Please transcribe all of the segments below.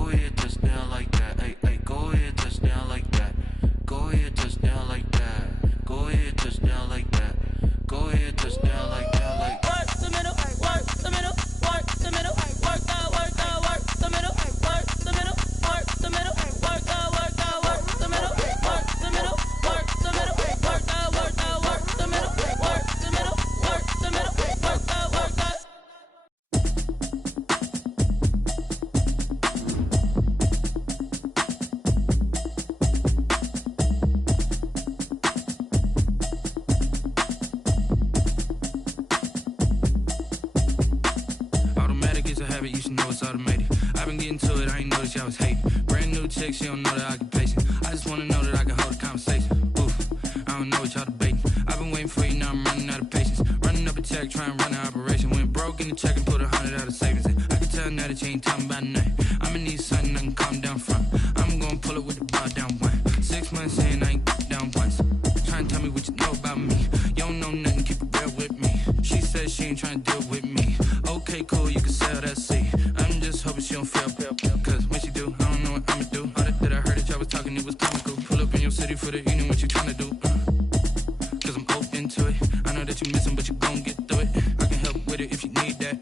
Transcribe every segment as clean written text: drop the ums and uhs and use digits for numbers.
Go ahead, touchdown like that. Hey, hey, go ahead, touchdown like that. Go ahead, touchdown like that. Go ahead, touchdown like that. Go ahead, touchdown like that. Like work the middle, work the middle, work the middle, work that, work that, work the middle, work the middle, work the middle, work that, work that, work the middle, work the middle, work the middle, work that, work that, work the middle, work the middle, work the middle, work that, work that. Habit, you should know it's automated. I've been getting to it, I ain't noticed y'all was hating. Brand new chick, she don't know the occupation. I just wanna know that I can hold a conversation. Oof, I don't know what y'all debating. I've been waiting for you, now I'm running out of patience. Running up a check, trying to run an operation. Went broke in the check and put 100 out of savings in. I can tell now that you ain't talking about nothing. I'ma need something I can calm down from. I'm gonna pull it with the bar down one. 6 months in, I ain't down once. Trying to tell me what you know about me. You don't know nothing, keep it real with me. She said she ain't trying to deal with me. Okay, cool, you can sell that seat. I'm just hoping she don't fail, cause when she do, I don't know what I'ma do. All that I heard that y'all was talking, it was comical. Pull up in your city for the evening, what you tryna do? Cause I'm open to it. I know that you missing, but you gon' get through it. I can help with it if you need that.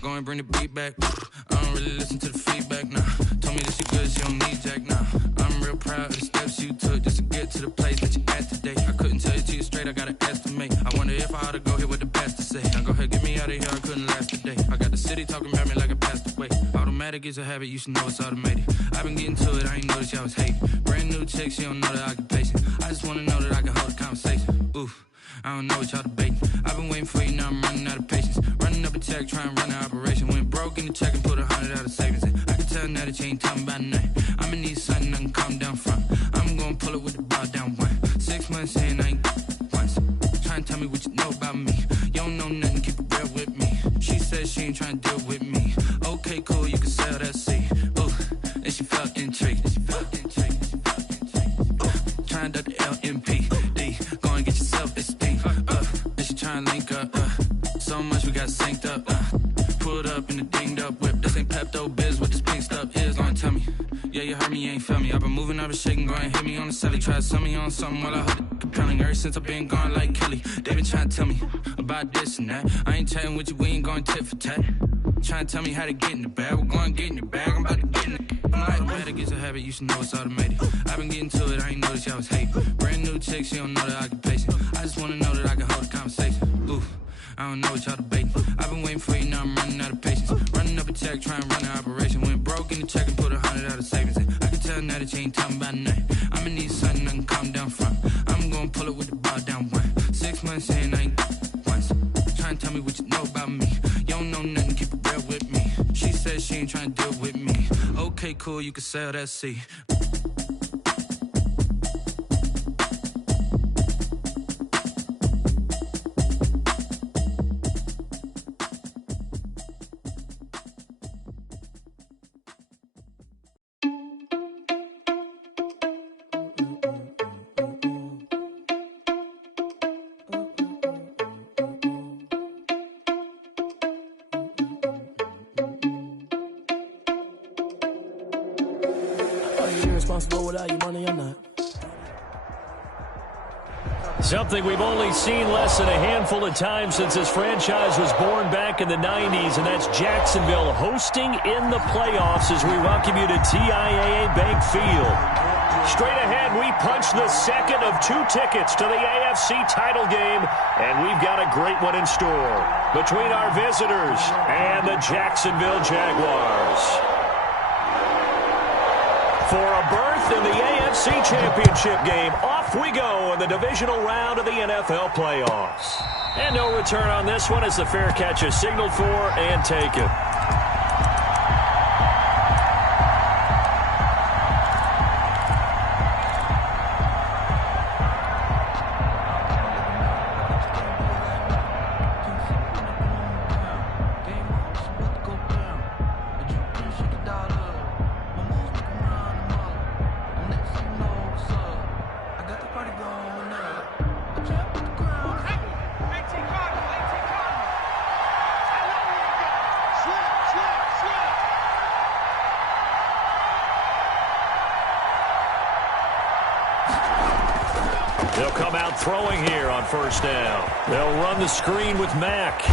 Go and bring the beat back. I don't really listen to the feedback, nah. Told me that she good, she don't need Jack, nah. I'm real proud of the steps you took just to get to the place that you at today. I couldn't tell it to you straight, I gotta estimate. I wonder if I ought to go here with the best to say. Now go ahead, get me out of here, I couldn't last today. I got the city talking about me like I passed away. Automatic is a habit, you should know it's automated. I've been getting to it, I ain't noticed y'all was hating. Brand new chick, she don't know the occupation. I just wanna know that I can hold a conversation. Oof, I don't know what y'all debating. I've been waiting for you, now I'm running out of patience. Running up a check, trying to run an operation. Went broke in the check and put 100 out of savings in. I can tell now that you ain't talking about nothing. I'ma need something I can calm down from. I'm gonna pull it with the bar down one. 6 months in, I ain't once. Trying to tell me what you know about me. You don't know nothing, keep it real with me. She said she ain't trying to deal with me. Okay, cool, you can sell that seat. Ooh, and she felt intrigued. Trying to the LMPD. Go and get your self-esteem. And she trying to link up. So much we got synced up. Pulled up in the dinged up whip. This ain't Pepto-Biz, what this pink stuff is. Gonna tell me. Yeah, you heard me, you ain't felt me. I've been moving, I've been shaking, go and hit me on the celly. Try to sell me on something while I hold it compelling. Ever since I've been gone like Kelly, they been trying to tell me about this and that. I ain't chatting with you, we ain't going tit for tat. Trying to tell me how to get in the bag. We're going to get in your bag, I'm about to get in it. I'm like, automatic is a habit, you should know it's automated. I've been getting to it, I ain't noticed y'all was hating. Brand new chick, she don't know the occupation. I just wanna know that I can hold a conversation. Oof, I don't know what y'all debating. I've been waiting for you, now I'm running out of patience. Running up a check, trying to run an operation. Went broke in the check and put 100 out of savings in. I can tell now that you ain't talking about nothing. I'ma need something I can calm down from. I'm gonna pull it with the bar down one. 6 months in, I ain't once. Trying to tell me what you know about me. You don't know nothing, keep it real with me. She said she ain't trying to deal with me. Okay, cool, you can sell that seat. Without your money or not. Something we've only seen less than a handful of times since this franchise was born back in the 90s, and that's Jacksonville hosting in the playoffs as we welcome you to TIAA Bank Field. Straight ahead, we punch the second of 2 tickets to the AFC title game, and we've got a great one in store between our visitors and the Jacksonville Jaguars. For a berth in the AFC Championship game, off we go in the divisional round of the NFL playoffs. And no return on this one as the fair catch is signaled for and taken. Slap They'll come out throwing here on first down. They'll run the screen with Mack.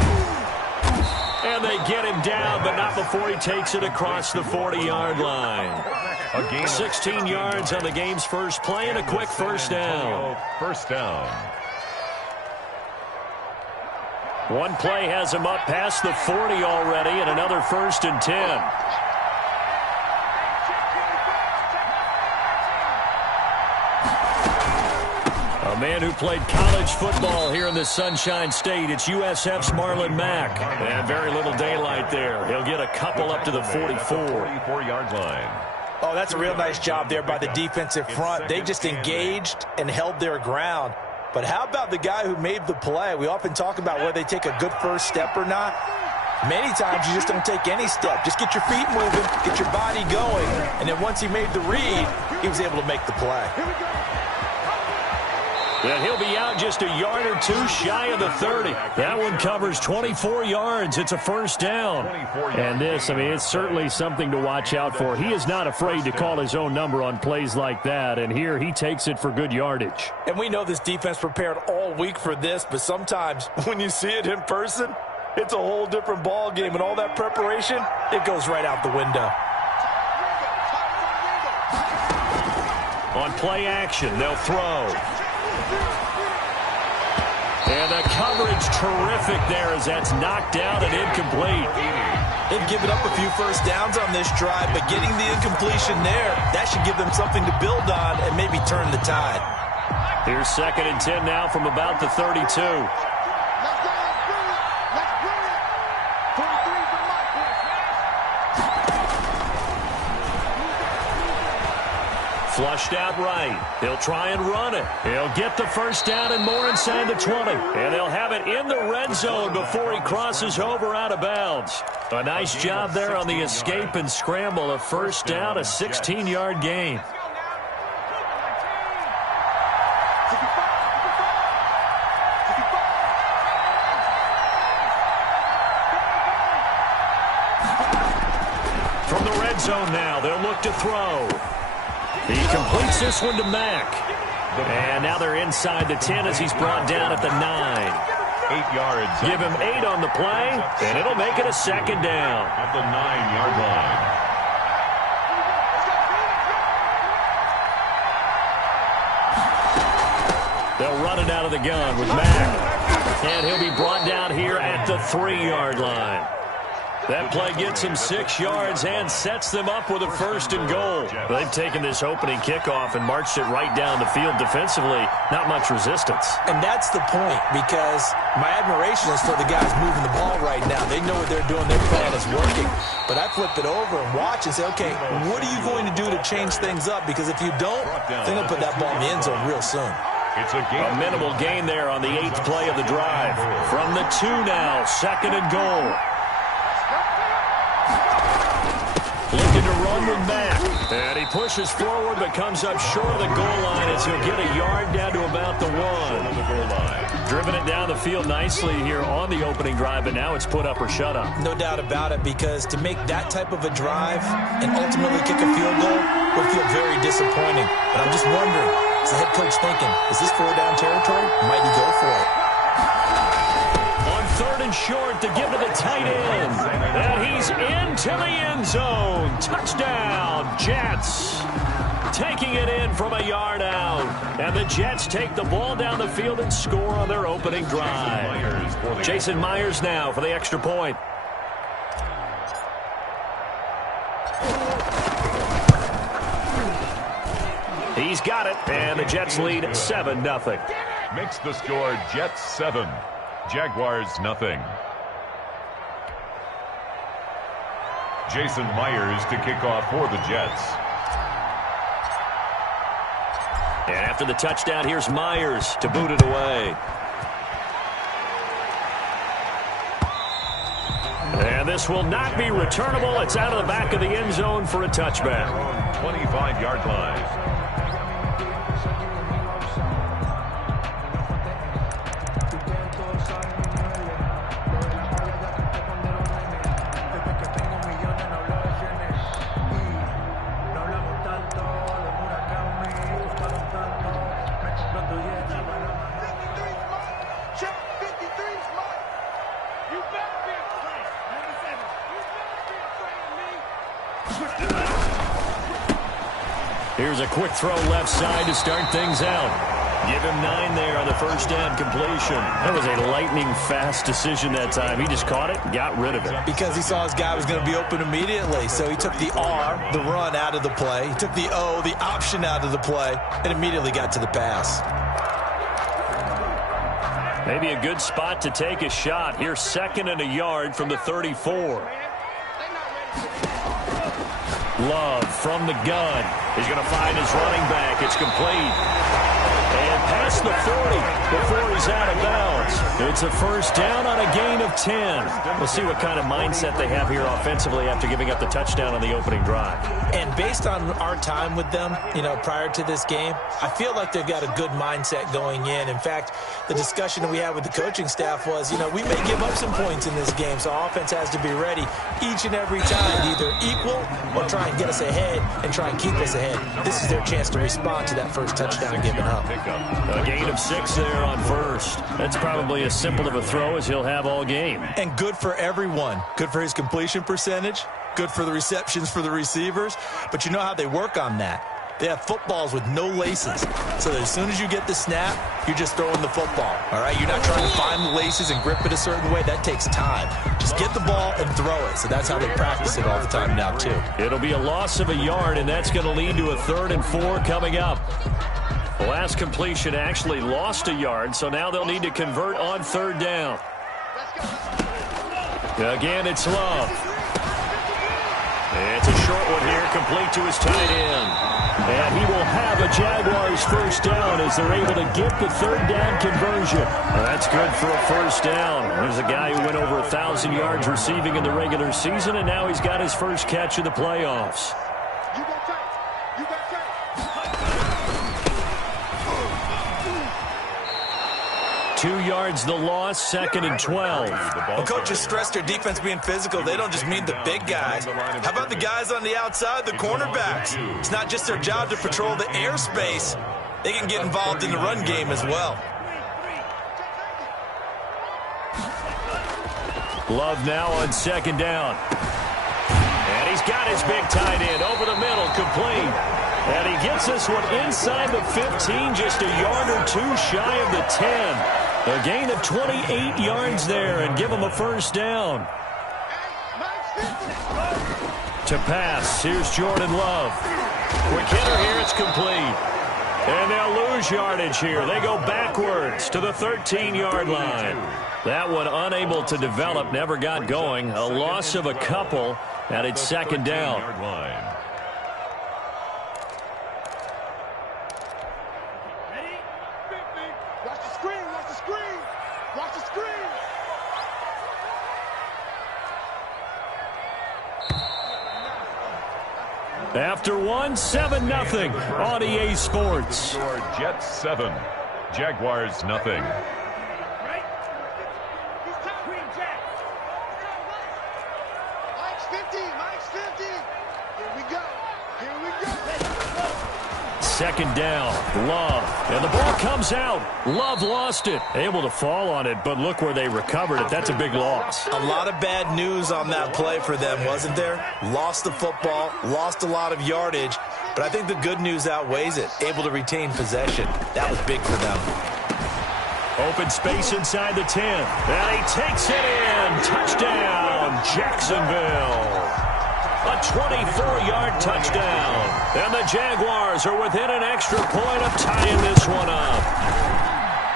And they get him down, but not before he takes it across the 40-yard line. 16 yards on the game's first play and a quick first down. First down. One play has him up past the 40 already, and another 1st and 10. A man who played college football here in the Sunshine State. It's USF's Marlon Mack. And very little daylight there. He'll get a couple up to the 44. 44-yard line. Oh, that's a real nice job there by the defensive front. They just engaged and held their ground. But how about the guy who made the play? We often talk about whether they take a good first step or not. Many times you just don't take any step. Just get your feet moving, get your body going. And then once he made the read, he was able to make the play. And he'll be out just a yard or two shy of the 30. That one covers 24 yards. It's a first down. And this, I mean, it's certainly something to watch out for. He is not afraid to call his own number on plays like that. And here he takes it for good yardage. And we know this defense prepared all week for this, but sometimes when you see it in person, it's a whole different ball game. And all that preparation, it goes right out the window. On play action, they'll throw. And the coverage terrific there as that's knocked out and incomplete. They've given up a few first downs on this drive, but getting the incompletion there, that should give them something to build on and maybe turn the tide. Here's 2nd and 10 now from about the 32. Flushed out right. He'll try and run it. He'll get the first down and more inside the 20. And they'll have it in the red zone before he crosses over out of bounds. A nice job there on the escape and scramble. A first down, a 16-yard gain. From the red zone now, they'll look to throw. He completes this one to Mack. And now they're inside the 10 as he's brought down at the 9. 8 yards. Give him 8 on the play, and it'll make it a second down. At the 9-yard line. They'll run it out of the gun with Mack. And he'll be brought down here at the 3-yard line. That play gets him 6 yards and sets them up with a 1st and goal. They've taken this opening kickoff and marched it right down the field defensively. Not much resistance. And that's the point, because my admiration is for the guys moving the ball right now. They know what they're doing. Their plan is working. But I flip it over and watch and say, okay, what are you going to do to change things up? Because if you don't, they're going to put that ball in the end zone real soon. It's a minimal gain there on the 8th play of the drive. From the 2 now, 2nd and goal. Looking to run with Mack. And he pushes forward but comes up short of the goal line as he'll get a yard down to about the 1. Driven it down the field nicely here on the opening drive, but now it's put up or shut up. No doubt about it, because to make that type of a drive and ultimately kick a field goal would feel very disappointing. But I'm just wondering, is the head coach thinking, is this 4-down territory? Might he go for it? 3rd and short to give to the tight end. And he's into the end zone. Touchdown, Jets. Taking it in from a yard out. And the Jets take the ball down the field and score on their opening drive. Jason Myers now for the extra point. He's got it, and the Jets lead 7-0. Makes the score Jets 7. Jaguars nothing. Jason Myers to kick off for the Jets. And after the touchdown, here's Myers to boot it away. And this will not be returnable. It's out of the back of the end zone for a touchback. 25-yard line. Here's a quick throw left side to start things out. Give him 9 there on the first down completion. That was a lightning-fast decision that time. He just caught it and got rid of it. Because he saw his guy was going to be open immediately. So he took the R, the run, out of the play. He took the O, the option, out of the play, and immediately got to the pass. Maybe a good spot to take a shot. Here's 2nd and a yard from the 34. Love from the gun. He's going to find his running back. It's complete. And past the 40 before he's out of bounds. It's a first down on a gain of 10. We'll see what kind of mindset they have here offensively after giving up the touchdown on the opening drive. And based on our time with them, prior to this game, I feel like they've got a good mindset going in. In fact, the discussion that we had with the coaching staff was, we may give up some points in this game, so offense has to be ready each and every time to either equal or try and get us ahead and try and keep us ahead. This is their chance to respond to that first touchdown given up. A gain of 6 there on first. That's probably as simple of a throw as he'll have all game. And good for everyone. Good for his completion percentage. Good for the receptions for the receivers. But you know how they work on that. They have footballs with no laces. So that as soon as you get the snap, you're just throwing the football. All right? You're not trying to find the laces and grip it a certain way. That takes time. Just get the ball and throw it. So that's how they practice it all the time now, too. It'll be a loss of a yard, and that's going to lead to a 3rd and 4 coming up. The last completion actually lost a yard, so now they'll need to convert on 3rd down. Again, it's Love. It's a short one here, complete to his tight end. And he will have a Jaguars first down as they're able to get the 3rd down conversion. That's good for a first down. There's a guy who went over 1,000 yards receiving in the regular season, and now he's got his first catch in the playoffs. 2 yards the loss, 2nd and 12. Well, coaches stress their defense being physical. They don't just mean the big guys. How about the guys on the outside, the cornerbacks? It's not just their job to patrol the airspace. They can get involved in the run game as well. Love now on 2nd down. And he's got his big tight end over the middle, complete. And he gets this one inside the 15, just a yard or 2 shy of the 10. A gain of 28 yards there and give him a first down. To pass, here's Jordan Love. Quick hitter here, it's complete. And they'll lose yardage here. They go backwards to the 13-yard line. That one unable to develop, never got going. A loss of a couple, and it's 2nd down. After 7-0 on EA Sports. Jets 7, Jaguars nothing. Mike's 50. Here we go. 2nd down, Love. And the ball comes out. Love lost it. Able to fall on it, but look where they recovered it. That's a big loss. A lot of bad news on that play for them, wasn't there? Lost the football, lost a lot of yardage, but I think the good news outweighs it. Able to retain possession. That was big for them. Open space inside the 10. And he takes it in. Touchdown, Jacksonville. A 24-yard touchdown. And the Jaguars are within an extra point of tying this one up.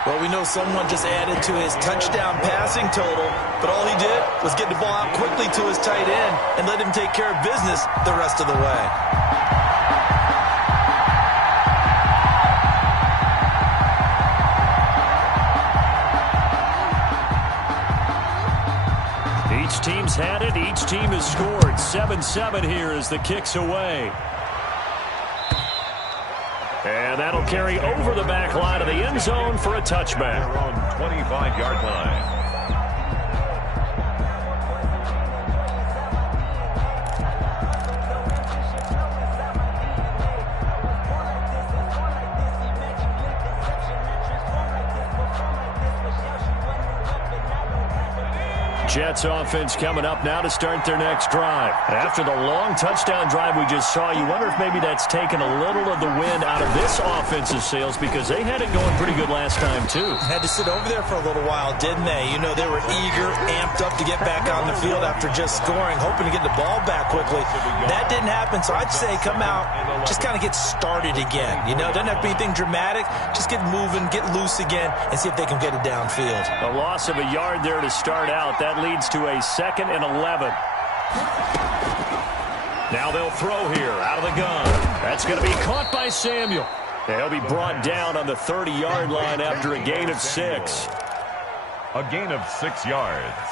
Well, we know someone just added to his touchdown passing total, but all he did was get the ball out quickly to his tight end and let him take care of business the rest of the way. Each team's had it. Each team has scored. 7-7 here as the kick's away. And that'll carry over the back line of the end zone for a touchback. They're on 25-yard line. Jets offense coming up now to start their next drive. After the long touchdown drive we just saw, you wonder if maybe that's taken a little of the wind out of this offensive sails because they had it going pretty good last time, too. Had to sit over there for a little while, didn't they? You know, they were eager, amped up to get back on the field after just scoring, hoping to get the ball back quickly. That didn't happen, so I'd say come out, just kind of get started again. You know, doesn't have to be anything dramatic. Just get moving, get loose again, and see if they can get it downfield. A loss of a yard there to start out. That leads to a 2nd and 11. Now they'll throw here out of the gun. That's going to be caught by Samuel. He'll be brought down on the 30-yard line after a gain of 6. A gain of 6 yards.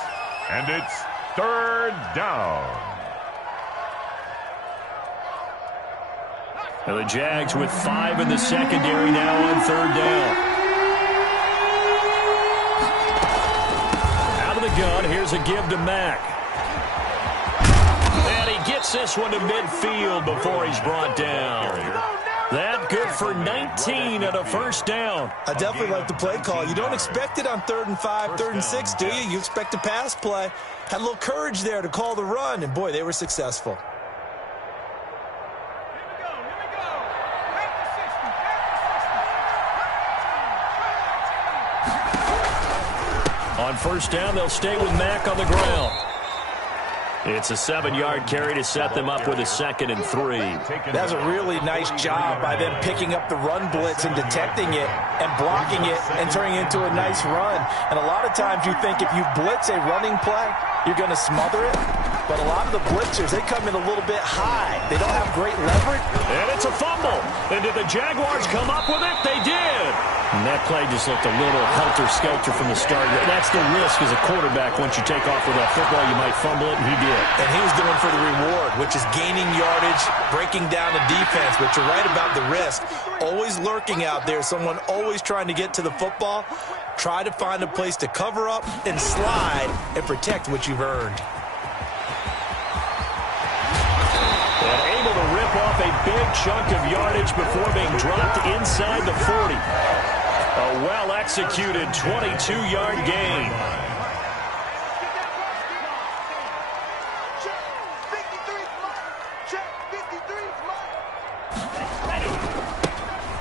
And it's 3rd down. Now the Jags with 5 in the secondary now on 3rd down. Out of the gun, here's a give to Mack. And he gets this one to midfield before he's brought down. That good for 19 and a 1st down. I definitely like the play call. You don't expect it on 3rd and 5, 3rd and 6, do you? You expect a pass play. Had a little courage there to call the run, and boy, they were successful. On 1st down, they'll stay with Mack on the ground. It's a 7-yard carry to set them up with a 2nd and 3. That's a really nice job by them picking up the run blitz and detecting it and blocking it and turning it into a nice run. And a lot of times you think if you blitz a running play, you're going to smother it. But a lot of the blitzers, they come in a little bit high. They don't have great leverage. And it's a fumble. And did the Jaguars come up with it? They did. And that play just looked a little helter-skelter from the start. That's the risk as a quarterback. Once you take off with that football, you might fumble it, and he did. And he was going for the reward, which is gaining yardage, breaking down the defense. But you're right about the risk. Always lurking out there, someone always trying to get to the football. Try to find a place to cover up and slide and protect what you've earned. And able to rip off a big chunk of yardage before being dropped inside the 40. A well-executed 22-yard gain.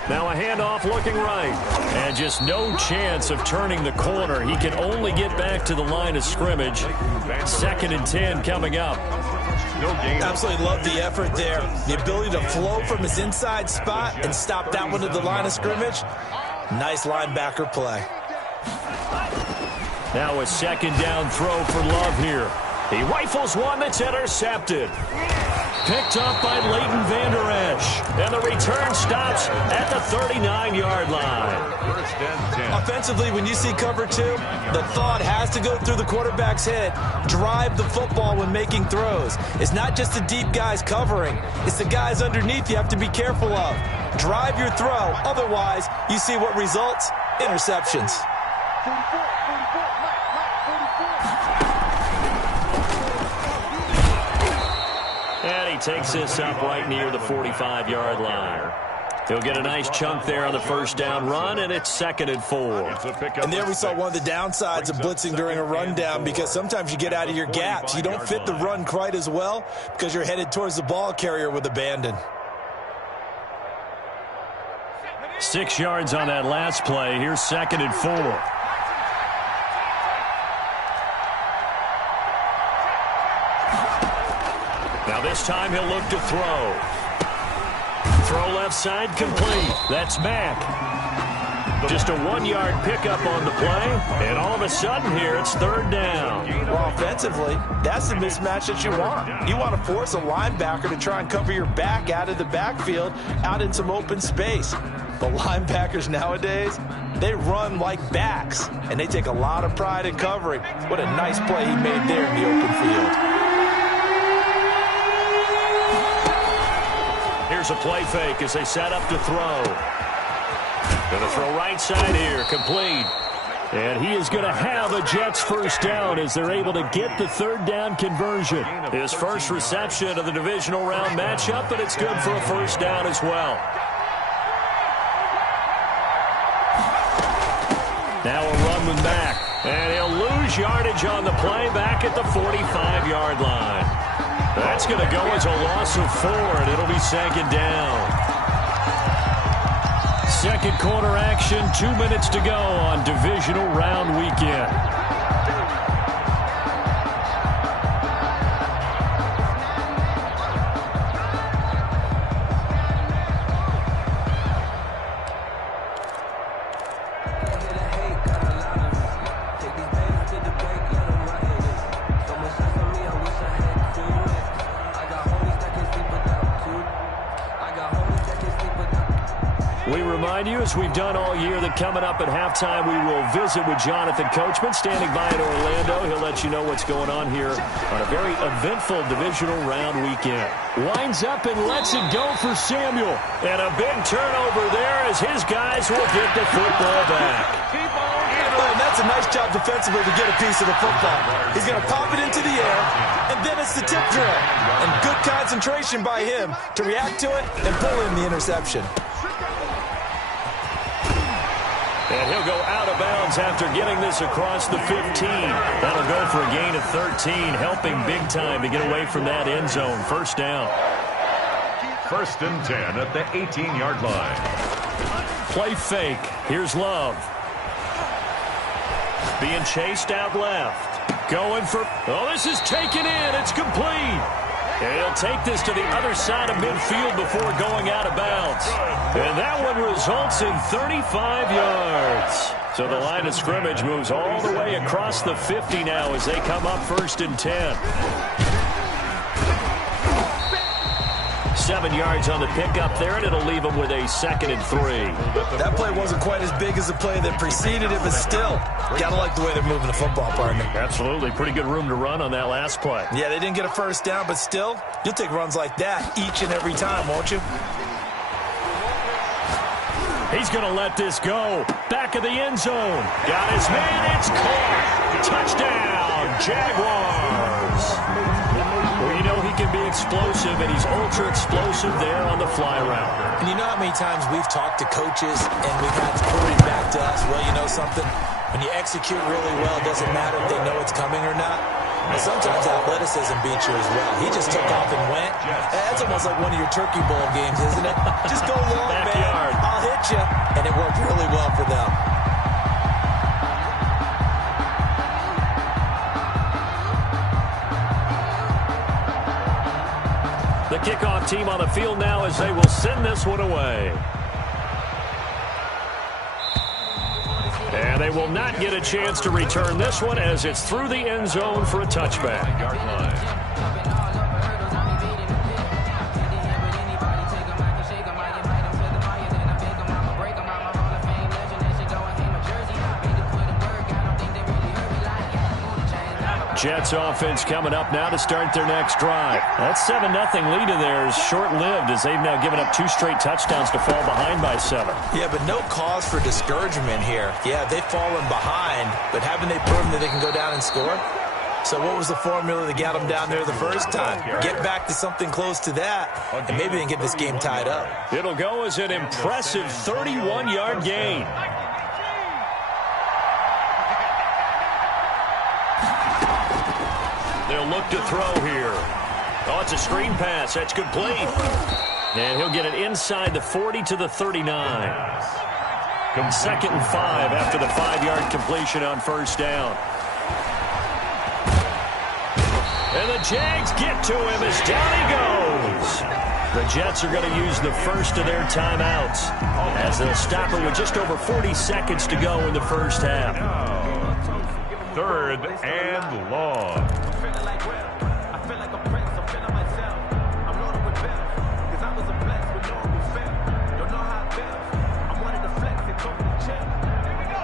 Now a handoff looking right. And just no chance of turning the corner. He can only get back to the line of scrimmage. 2nd and 10 coming up. Absolutely love the effort there. The ability to flow from his inside spot and stop that one at the line of scrimmage. Nice linebacker play. Now a 2nd down throw for Love here. He rifles one that's intercepted. Picked up by Leighton Vander Esch. And the return stops at the 39-yard line. 1st and 10. Offensively, when you see cover 2, the thought has to go through the quarterback's head. Drive the football when making throws. It's not just the deep guys covering. It's the guys underneath you have to be careful of. Drive your throw. Otherwise, you see what results? Interceptions. And he takes this up right near the 45-yard line. He'll get a nice chunk there on the 1st down run, and it's 2nd and 4. And there we saw one of the downsides of blitzing during a rundown because sometimes you get out of your gaps. You don't fit the run quite as well because you're headed towards the ball carrier with abandon. 6 yards on that last play. Here's 2nd and 4. Now this time he'll look to throw. Throw left side complete. That's Mack. Just a 1-yard pickup on the play. And all of a sudden here it's 3rd down. Well, offensively, that's the mismatch that you want. You want to force a linebacker to try and cover your back out of the backfield, out in some open space. But linebackers nowadays, they run like backs, and they take a lot of pride in covering. What a nice play he made there in the open field. Here's a play fake as they set up to throw. Going to throw right side here, complete. And he is going to have a Jets 1st down as they're able to get the 3rd down conversion. His first reception of the divisional round matchup, but it's good for a 1st down as well. Now a run coming back. And he'll lose yardage on the play back at the 45-yard line. That's going to go as a loss of 4, and it'll be second down. Second quarter action, 2 minutes to go on divisional round weekend. As we've done all year, that coming up at halftime, we will visit with Jonathan Coachman, standing by in Orlando. He'll let you know what's going on here on a very eventful divisional round weekend. Winds up and lets it go for Samuel. And a big turnover there as his guys will get the football back. And that's a nice job defensively to get a piece of the football. He's going to pop it into the air, and then it's the tip drill. And good concentration by him to react to it and pull in the interception. And he'll go out of bounds after getting this across the 15. That'll go for a gain of 13, helping big time to get away from that end zone. First down. 1st and 10 at the 18-yard line. Play fake. Here's Love. Being chased out left. Going for... Oh, this is taken in. It's complete. And he'll take this to the other side of midfield before going out of bounds. And that one results in 35 yards. So the line of scrimmage moves all the way across the 50 now as they come up 1st and 10. 7 yards on the pickup there, and it'll leave them with a 2nd and 3. That play wasn't quite as big as the play that preceded it, but still, gotta like the way they're moving the football, partner. Absolutely. Pretty good room to run on that last play. Yeah, they didn't get a first down, but still, you'll take runs like that each and every time, won't you? He's going to let this go. Back of the end zone. Got his man. It's caught. Touchdown, Jaguars. Well, you know he can be explosive, and he's ultra-explosive there on the fly route. And you know how many times we've talked to coaches, and we've had queries back to us, well, you know something? When you execute really well, it doesn't matter if they know it's coming or not. And sometimes athleticism beats you as well. He just took off and went. That's almost like one of your Turkey Bowl games, isn't it? Just go long, man. I'll hit you. And it worked really well for them. The kickoff team on the field now as they will send this one away. And they will not get a chance to return this one as it's through the end zone for a touchback. Jets offense coming up now to start their next drive. That 7-0 lead in there is short-lived as they've now given up 2 straight touchdowns to fall behind by 7. Yeah, but no cause for discouragement here. Yeah, they've fallen behind, but haven't they proven that they can go down and score? So what was the formula that got them down there the first time? Get back to something close to that, and maybe they can get this game tied up. It'll go as an impressive 31-yard gain. They'll look to throw here. Oh, it's a screen pass. That's complete. And he'll get it inside the 40 to the 39. 2nd and 5 after the 5-yard completion on first down. And the Jags get to him as down he goes. The Jets are going to use the first of their timeouts as they'll stop it with just over 40 seconds to go in the first half. 3rd and long.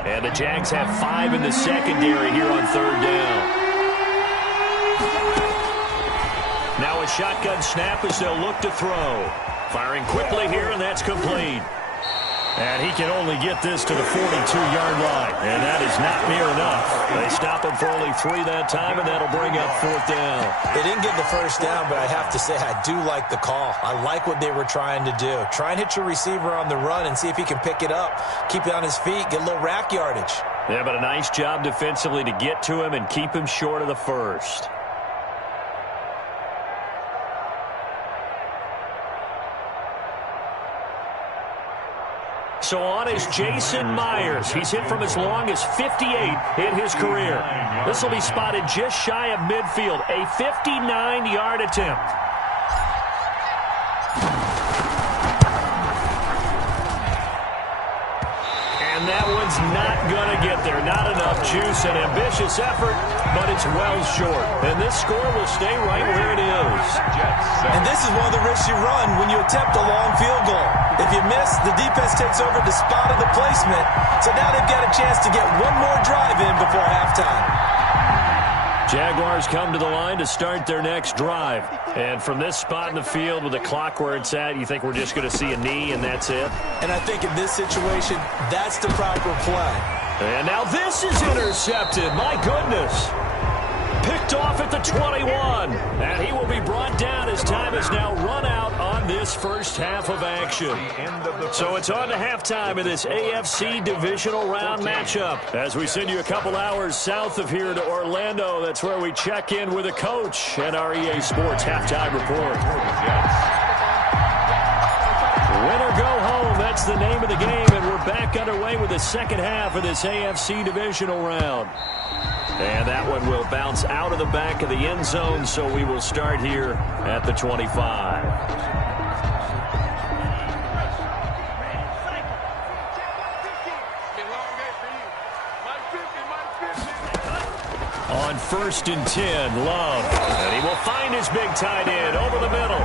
And the Jags have 5 in the secondary here on 3rd down. Now a shotgun snap as they'll look to throw. Firing quickly here, and that's complete. And he can only get this to the 42-yard line. And that is not near enough. They stop him for only 3 that time, and that'll bring up 4th down. They didn't get the first down, but I have to say I do like the call. I like what they were trying to do. Try and hit your receiver on the run and see if he can pick it up. Keep it on his feet, get a little rack yardage. Yeah, but a nice job defensively to get to him and keep him short of the first. So on is Jason Myers. He's hit from as long as 58 in his career. This will be spotted just shy of midfield. A 59-yard attempt. And that one's not going to get there. Not enough juice. An ambitious effort, but it's well short. And this score will stay right where it is. And this is one of the risks you run when you attempt a long field goal. If you miss, the defense takes over the spot of the placement. So now they've got a chance to get one more drive in before halftime. Jaguars come to the line to start their next drive. And from this spot in the field with the clock where it's at, you think we're just going to see a knee and that's it? And I think in this situation, that's the proper play. And now this is intercepted. My goodness. Picked off at the 21. And he will be brought down as time is now run out on this first half of action. So it's on to halftime in this AFC divisional round matchup. As we send you a couple hours south of here to Orlando, that's where we check in with a coach and our EA Sports halftime report. Win or go home, that's the name of the game, and we're back underway with the second half of this AFC divisional round. And that one will bounce out of the back of the end zone, so we will start here at the 25. On 1st and 10, Love. And he will find his big tight end over the middle.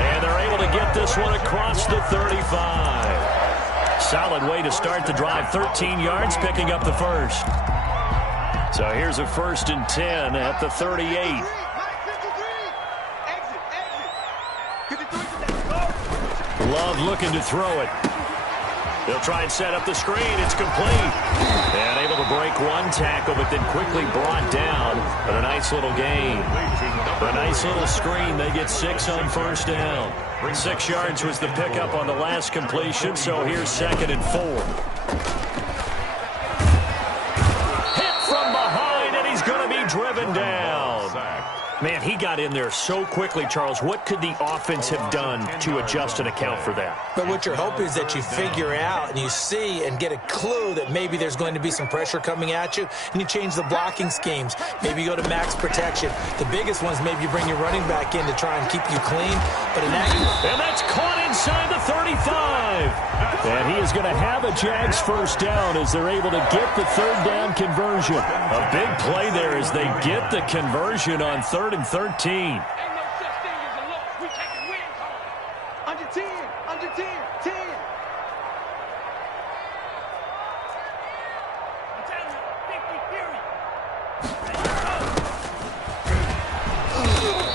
And they're able to get this one across the 35. Solid way to start the drive. 13 yards, picking up the first. So here's a 1st and 10 at the 38. Love looking to throw it. They'll try and set up the screen. It's complete. And able to break one tackle, but then quickly brought down. But a nice little gain. A nice little screen. They get 6 on 1st down. 6 yards was the pickup on the last completion, so here's 2nd and 4. Driven down. Man, he got in there so quickly, Charles. What could the offense have done to adjust and account for that? But what you're hoping is that you figure out and you see and get a clue that maybe there's going to be some pressure coming at you, and you change the blocking schemes. Maybe you go to max protection. The biggest ones, maybe you bring your running back in to try and keep you clean. But in that, and that's caught inside the 35. And he is going to have a Jags 1st down as they're able to get the 3rd down conversion. A big play there as they get the conversion on 3rd and 13. Ain't no such thing as a loss. We taking wins home. Under 10, under 10, 10. I'm telling you, 50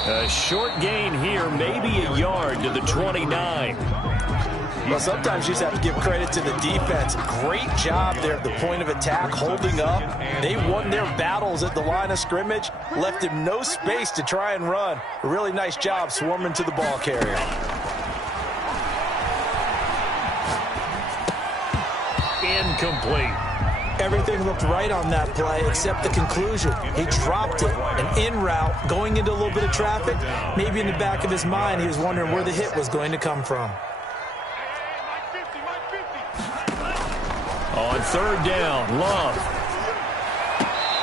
period. A short gain here, maybe a yard to the 29. Well, sometimes you just have to give credit to the defense. Great job there at the point of attack, holding up. They won their battles at the line of scrimmage, left him no space to try and run. A really nice job swarming to the ball carrier. Incomplete. Everything looked right on that play except the conclusion. He dropped it. An in route, going into a little bit of traffic. Maybe in the back of his mind, he was wondering where the hit was going to come from. On 3rd down, Love.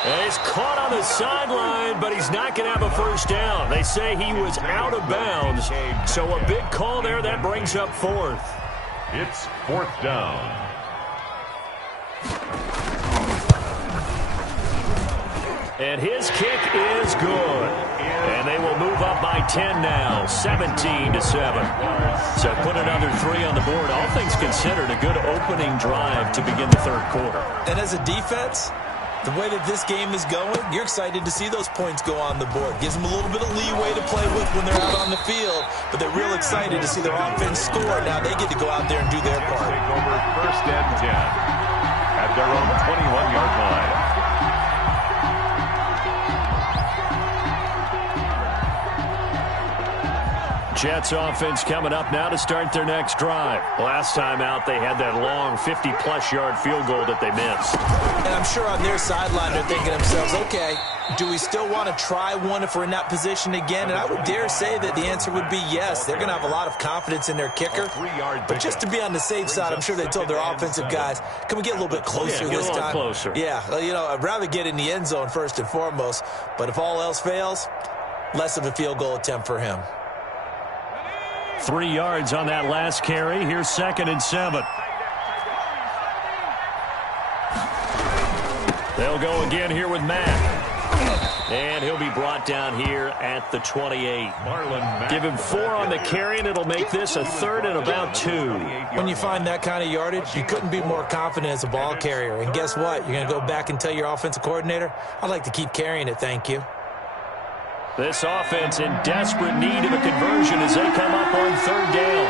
And he's caught on the sideline, but he's not going to have a 1st down. They say he was out of bounds. So a big call there. That brings up 4th. It's 4th down. And his kick is good. And they will move up by 10 now, 17-7. So put another 3 on the board. All things considered, a good opening drive to begin the 3rd quarter. And as a defense, the way that this game is going, you're excited to see those points go on the board. Gives them a little bit of leeway to play with when they're out on the field, but they're real excited to see their offense score. Now they get to go out there and do their part. Take over 1st and 10 at their own 21-yard line. Jets offense coming up now to start their next drive. Last time out, they had that long 50-plus yard field goal that they missed. And I'm sure on their sideline they're thinking to themselves, okay, do we still want to try one if we're in that position again? And I would dare say that the answer would be yes. They're going to have a lot of confidence in their kicker. But just to be on the safe side, I'm sure they told their offensive guys, can we get a little bit closer this time? Closer. Yeah, I'd rather get in the end zone first and foremost. But if all else fails, less of a field goal attempt for him. 3 yards on that last carry. Here's 2nd and 7. They'll go again here with Mack. And he'll be brought down here at the 28. Give him 4 on the carry, and it'll make this a 3rd and about 2. When you find that kind of yardage, you couldn't be more confident as a ball carrier. And guess what? You're going to go back and tell your offensive coordinator, I'd like to keep carrying it, thank you. This offense in desperate need of a conversion as they come up on 3rd down.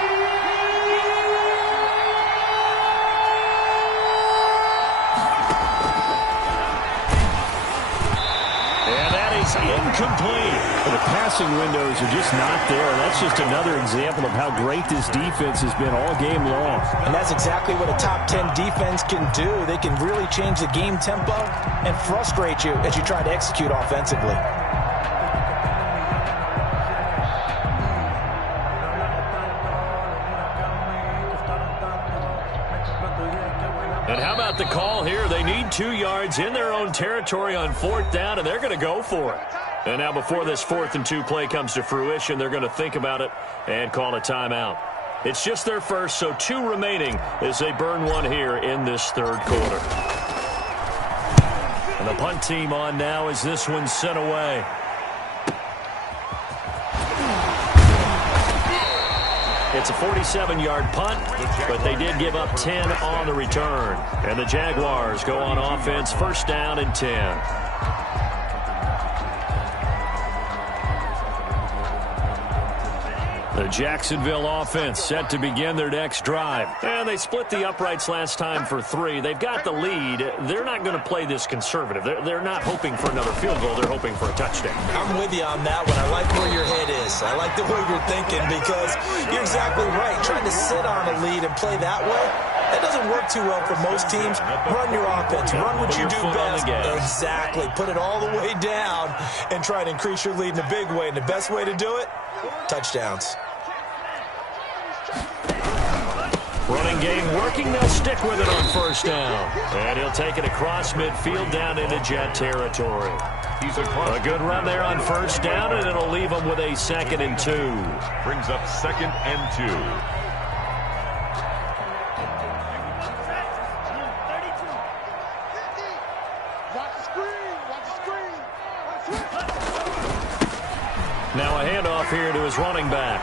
And that is incomplete. The passing windows are just not there. That's just another example of how great this defense has been all game long. And that's exactly what a top 10 defense can do. They can really change the game tempo and frustrate you as you try to execute offensively. And how about the call here? They need 2 yards in their own territory on 4th down, and they're going to go for it. And now before this 4th and 2 play comes to fruition, they're going to think about it and call a timeout. It's just their first, so 2 remaining as they burn 1 here in this 3rd quarter. And the punt team on now as this one's sent away. It's a 47-yard punt, but they did give up 10 on the return. And the Jaguars go on offense, 1st down and 10. The Jacksonville offense set to begin their next drive. And they split the uprights last time for 3. They've got the lead. They're not going to play this conservative. They're not hoping for another field goal. They're hoping for a touchdown. I'm with you on that one. I like where your head is. I like the way you're thinking because you're exactly right. Trying to sit on a lead and play that way, that doesn't work too well for most teams. Run your offense. Run what you do best. Exactly. Put it all the way down and try to increase your lead in a big way. And the best way to do it, touchdowns. Running game working. They'll stick with it on 1st down. And he'll take it across midfield down into Jet territory. A good run there on 1st down, and it'll leave them with a 2nd and 2. Brings up 2nd and 2. Now a handoff here to his running back.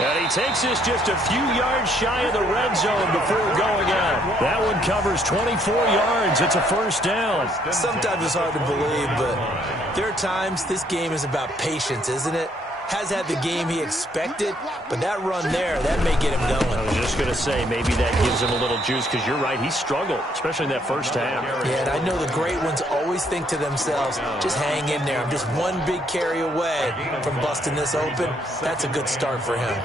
And he takes this just a few yards shy of the red zone before going out. That one covers 24 yards. It's a 1st down. Sometimes it's hard to believe, but there are times this game is about patience, isn't it? Has had the game he expected, but that run there, that may get him going. I was just going to say, maybe that gives him a little juice because you're right, he struggled, especially in that 1st half. Yeah, and I know the great ones always think to themselves, just hang in there. I'm just one big carry away from busting this open. That's a good start for him.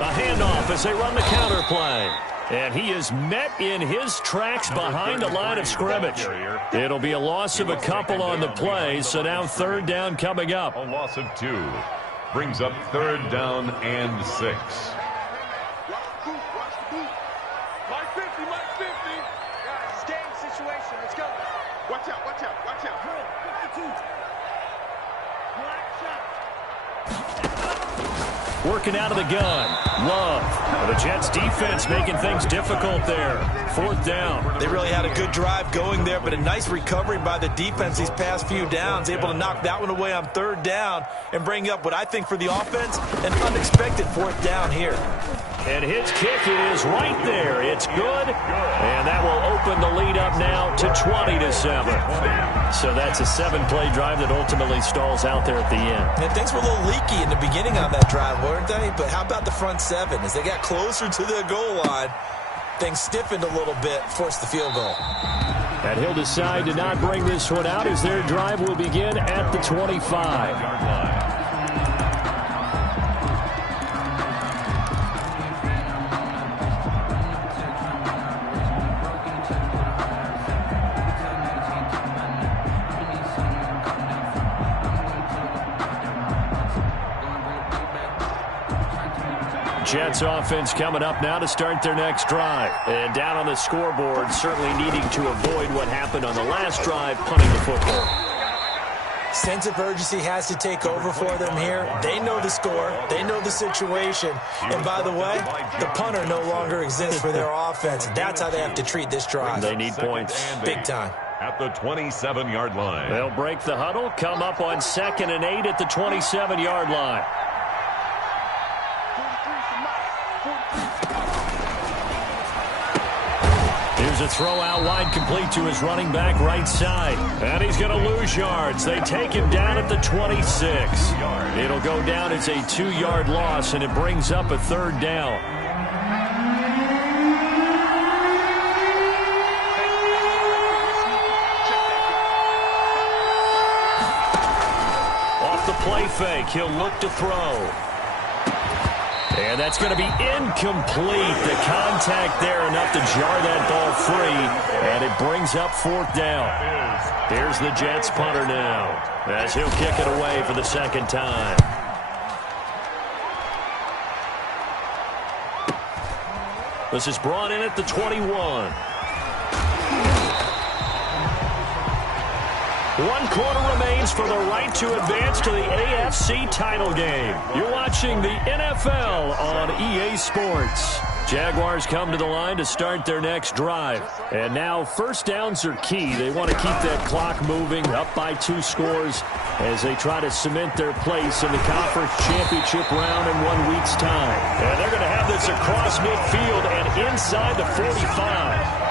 A handoff as they run the counter play. And he is met in his tracks behind the line of scrimmage. It'll be a loss of a couple on the play, so now 3rd down coming up. A loss of 2. Brings up 3rd down and 6. Mike 50, Mike 50. Guys, game situation. Let's go. Watch out, watch out, watch out. 52. Working out of the gun. Love. The Jets defense making things difficult there. 4th down. They really had a good drive going there, but a nice recovery by the defense these past few downs. Able to knock that one away on 3rd down and bring up what I think for the offense, an unexpected 4th down here. And his kick is right there. It's good. And that will open the lead up now to 20-7. So that's a 7-play drive that ultimately stalls out there at the end. And things were a little leaky in the beginning on that drive, weren't they? But how about the front 7? As they got closer to the goal line, things stiffened a little bit, forced the field goal. And he'll decide to not bring this one out as their drive will begin at the 25-yard line. Jets offense coming up now to start their next drive. And down on the scoreboard, certainly needing to avoid what happened on the last drive, punting the football. Sense of urgency has to take over for them here. They know the score. They know the situation. And by the way, the punter no longer exists for their offense. That's how they have to treat this drive. They need points. Big time. At the 27-yard line. They'll break the huddle, come up on 2nd and 8 at the 27-yard line. Here's a throw out wide, complete to his running back right side. And he's going to lose yards. They take him down at the 26. It'll go down as a 2-yard loss, and it brings up a 3rd down. Off the play fake, he'll look to throw. And that's going to be incomplete. The contact there enough to jar that ball free, and it brings up 4th down. Here's the Jets punter now as he'll kick it away for the 2nd time. This is brought in at the 21. 1 quarter remains for the right to advance to the AFC title game. You're watching the NFL on EA Sports. Jaguars come to the line to start their next drive. And now 1st downs are key. They want to keep that clock moving, up by 2 scores as they try to cement their place in the conference championship round in 1 week's time. And they're going to have this across midfield and inside the 45.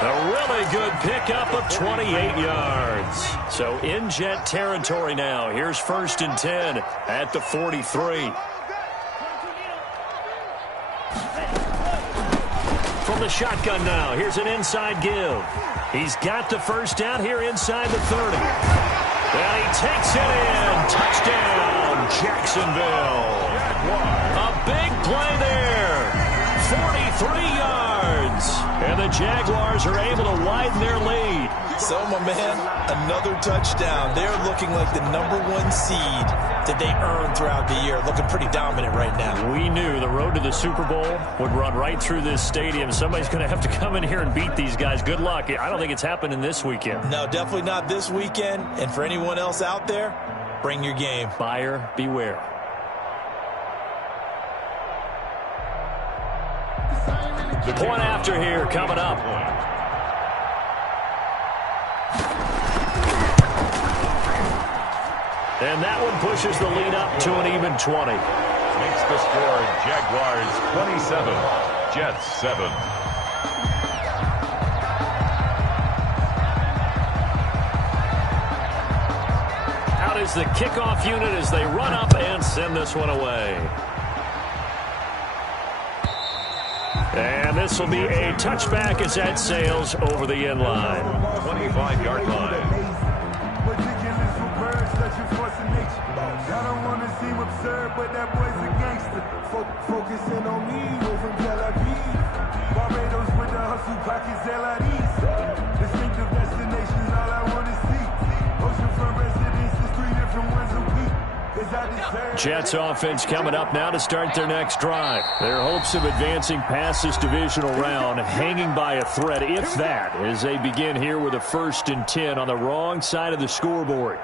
A really good pickup of 28 yards. So in Jet territory now. Here's 1st and 10 at the 43. From the shotgun now, here's an inside give. He's got the 1st down here inside the 30. And he takes it in. Touchdown, Jacksonville. A big play there. 43 yards. And the Jaguars are able to widen their lead. So, my man, another touchdown. They're looking like the #1 seed that they earned throughout the year. Looking pretty dominant right now. We knew the road to the Super Bowl would run right through this stadium. Somebody's going to have to come in here and beat these guys. Good luck. I don't think it's happening this weekend. No, definitely not this weekend. And for anyone else out there, bring your game. Buyer beware. Point after here coming up. And that one pushes the lead up to an even 20. Makes the score Jaguars 27, Jets 7. Out is the kickoff unit as they run up and send this one away. And this will be a touchback as that sails over the end line. 25-yard line. I don't want to seem absurd, but that boy's a gangster. Focusing on me, over Tel Aviv. Barbados with the hustle pockets, LIDs. Distinctive destinations, all I want to see. Oceanfront residences, 3 different ones a week. Jets offense coming up now to start their next drive. Their hopes of advancing past this divisional round hanging by a thread, if that, as they begin here with a 1st and 10 on the wrong side of the scoreboard.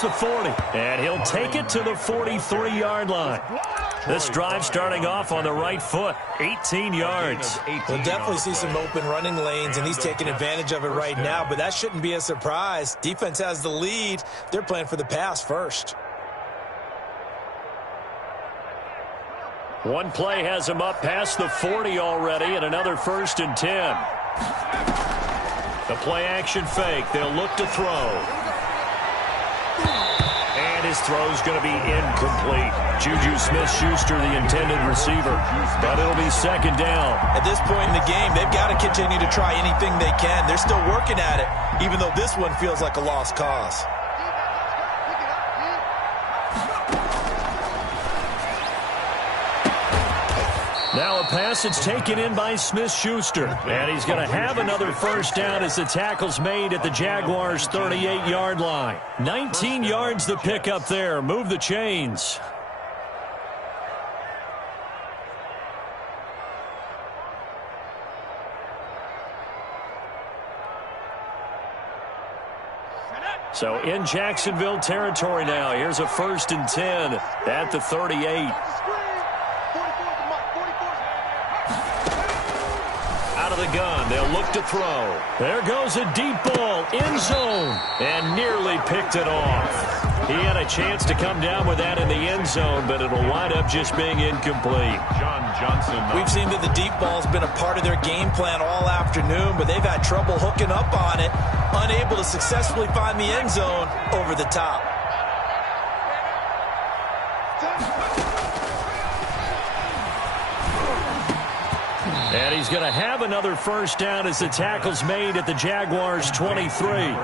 The 40, and he'll take it to the 43-yard line. This drive starting off on the right foot, 18 yards. We'll definitely see some open running lanes, and he's taking advantage of it right now, but that shouldn't be a surprise. Defense has the lead. They're playing for the pass first. One play has him up past the 40 already, and another 1st and 10. The play action fake. They'll look to throw. And his throw's going to be incomplete. Juju Smith-Schuster, the intended receiver. But it'll be 2nd down. At this point in the game, they've got to continue to try anything they can. They're still working at it, even though this one feels like a lost cause. Now a pass that's taken in by Smith-Schuster. And he's going to have another 1st down as the tackle's made at the Jaguars' 38-yard line. 19 yards to pick up there. Move the chains. So in Jacksonville territory now. Here's a 1st and 10 at the 38. Out of the gun, they'll look to throw. There goes a deep ball, end zone, and nearly picked it off. He had a chance to come down with that in the end zone, but it'll wind up just being incomplete. John Johnson. We've seen that the deep ball's been a part of their game plan all afternoon, but they've had trouble hooking up on it, unable to successfully find the end zone over the top. And he's going to have another 1st down as the tackle's made at the Jaguars' 23.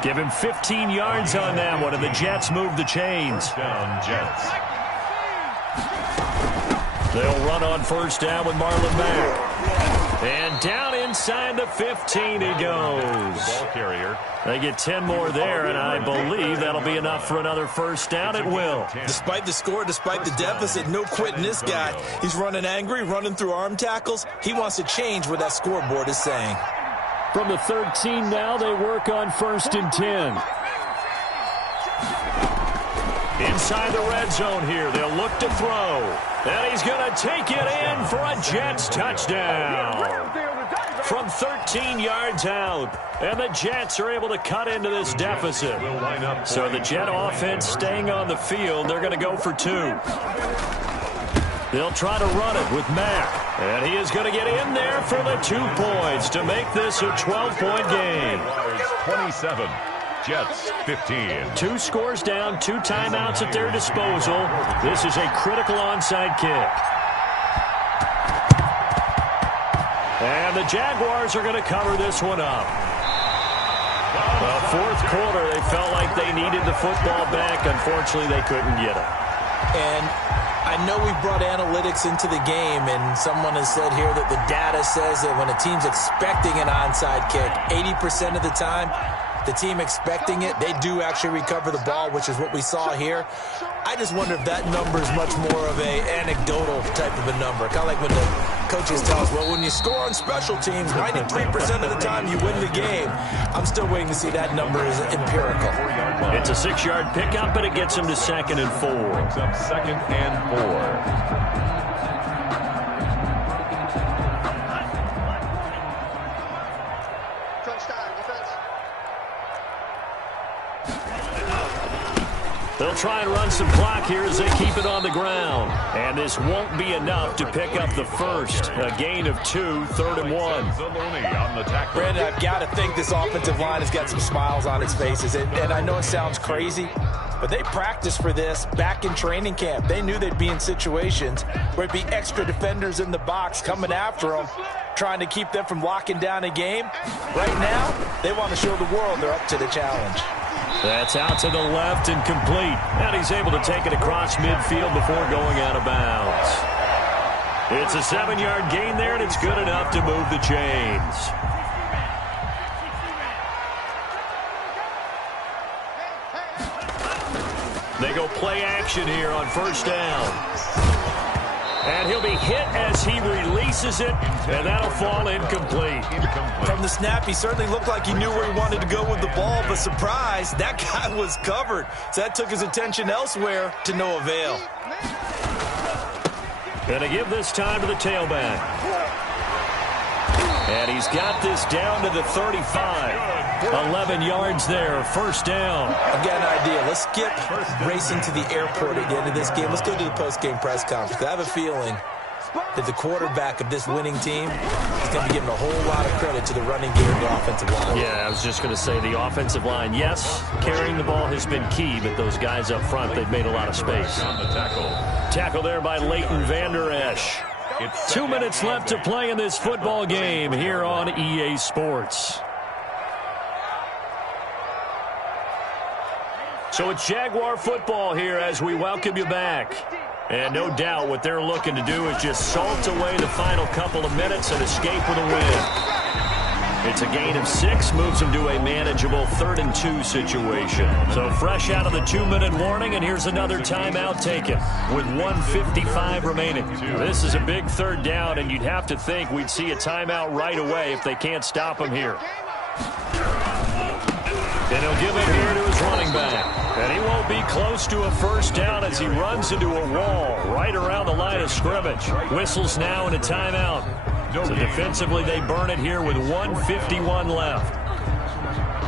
Give him 15 yards on that one, and the Jets move the chains. Down Jets. They'll run on 1st down with Marlon Mack. And down inside the 15 he goes. Ball carrier. They get 10 more there, and I believe that'll be enough for another 1st down. It will. Despite the score, despite the deficit, no quitting this guy. He's running angry, running through arm tackles. He wants to change what that scoreboard is saying. From the 13 now, they work on 1st and 10. Inside the red zone here, they'll look to throw. And he's going to take it in for a Jets touchdown. From 13 yards out. And the Jets are able to cut into this deficit. So the Jet offense staying on the field. They're going to go for 2. They'll try to run it with Mack. And he is going to get in there for the 2 points to make this a 12-point game. 27. Jets 15. 2 scores down, 2 timeouts at their disposal. This is a critical onside kick. And the Jaguars are going to cover this one up. The 4th quarter, they felt like they needed the football back. Unfortunately, they couldn't get it. And I know we brought analytics into the game, and someone has said here that the data says that when a team's expecting an onside kick, 80% of the time, the team expecting it, they do actually recover the ball, which is what we saw here. I just wonder if that number is much more of a anecdotal type of a number. Kind of like when the coaches tell us, well, when you score on special teams, 93% of the time you win the game. I'm still waiting to see that number is empirical. It's a 6-yard pickup, and it gets him to 2nd and 4. Picks up 2nd and 4. They'll try and run some clock here as they keep it on the ground. And this won't be enough to pick up the 1st. A gain of 2, 3rd and 1. Brandon, I've got to think this offensive line has got some smiles on its faces. And I know it sounds crazy, but they practiced for this back in training camp. They knew they'd be in situations where it'd be extra defenders in the box coming after them, trying to keep them from locking down a game. Right now, they want to show the world they're up to the challenge. That's out to the left and complete. And he's able to take it across midfield before going out of bounds. It's a 7-yard gain there, and it's good enough to move the chains. They go play action here on 1st down. And he'll be hit as he releases it, and that'll fall incomplete. From the snap, he certainly looked like he knew where he wanted to go with the ball, but surprise, that guy was covered. So that took his attention elsewhere to no avail. Going to give this time to the tailback. And he's got this down to the 35. 11 yards there, first down. I've got an idea. Let's skip racing to the airport at the end of this game. Let's go to the post-game press conference. I have a feeling that the quarterback of this winning team is going to be giving a whole lot of credit to the running game and the offensive line. Yeah, I was just going to say the offensive line, yes, carrying the ball has been key, but those guys up front, they've made a lot of space. On the tackle. Tackle there by Leighton Vander Esch. 2 minutes left to play in this football game here on EA Sports. So it's Jaguar football here as we welcome you back. And no doubt what they're looking to do is just salt away the final couple of minutes and escape with a win. It's a gain of 6, moves them to a manageable 3rd-and-2 situation. So fresh out of the 2-minute warning, and here's another timeout taken with 1:55 remaining. This is a big 3rd down, and you'd have to think we'd see a timeout right away if they can't stop him here. And he'll give it here to his running back. And he won't be close to a first down as he runs into a wall right around the line of scrimmage. Whistles now and a timeout. So defensively, they burn it here with 1:51 left.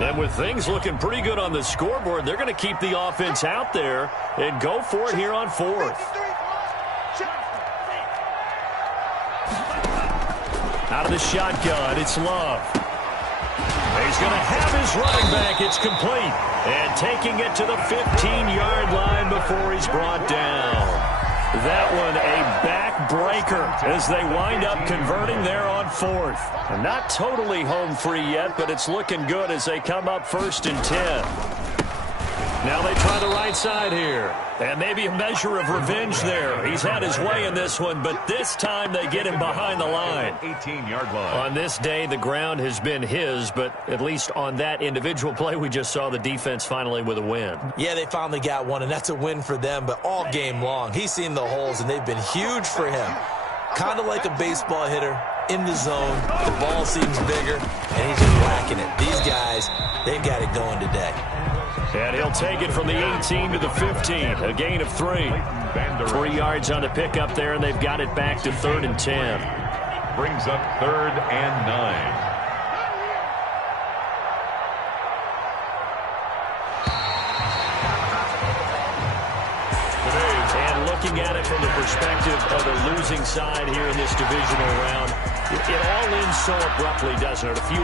And with things looking pretty good on the scoreboard, they're going to keep the offense out there and go for it here on 4th. Out of the shotgun, it's Love. He's going to have his running back. It's complete. And taking it to the 15-yard line before he's brought down. That one a backbreaker as they wind up converting there on 4th. And not totally home free yet, but it's looking good as they come up 1st and 10. Now they try the right side here. And maybe a measure of revenge there. He's had his way in this one, but this time they get him behind the line. 18-yard line. On this day, the ground has been his, but at least on that individual play, we just saw the defense finally with a win. Yeah, they finally got one, and that's a win for them, but all game long, he's seen the holes, and they've been huge for him. Kind of like a baseball hitter in the zone. The ball seems bigger, and he's just whacking it. These guys, they've got it going today. And he'll take it from the 18 to the 15, a gain of 3. 3 yards on the pickup there, and they've got it back to 3rd and 10. Brings up 3rd and 9. And looking at it from the perspective of the losing side here in this divisional round, it all ends so abruptly, doesn't it? A few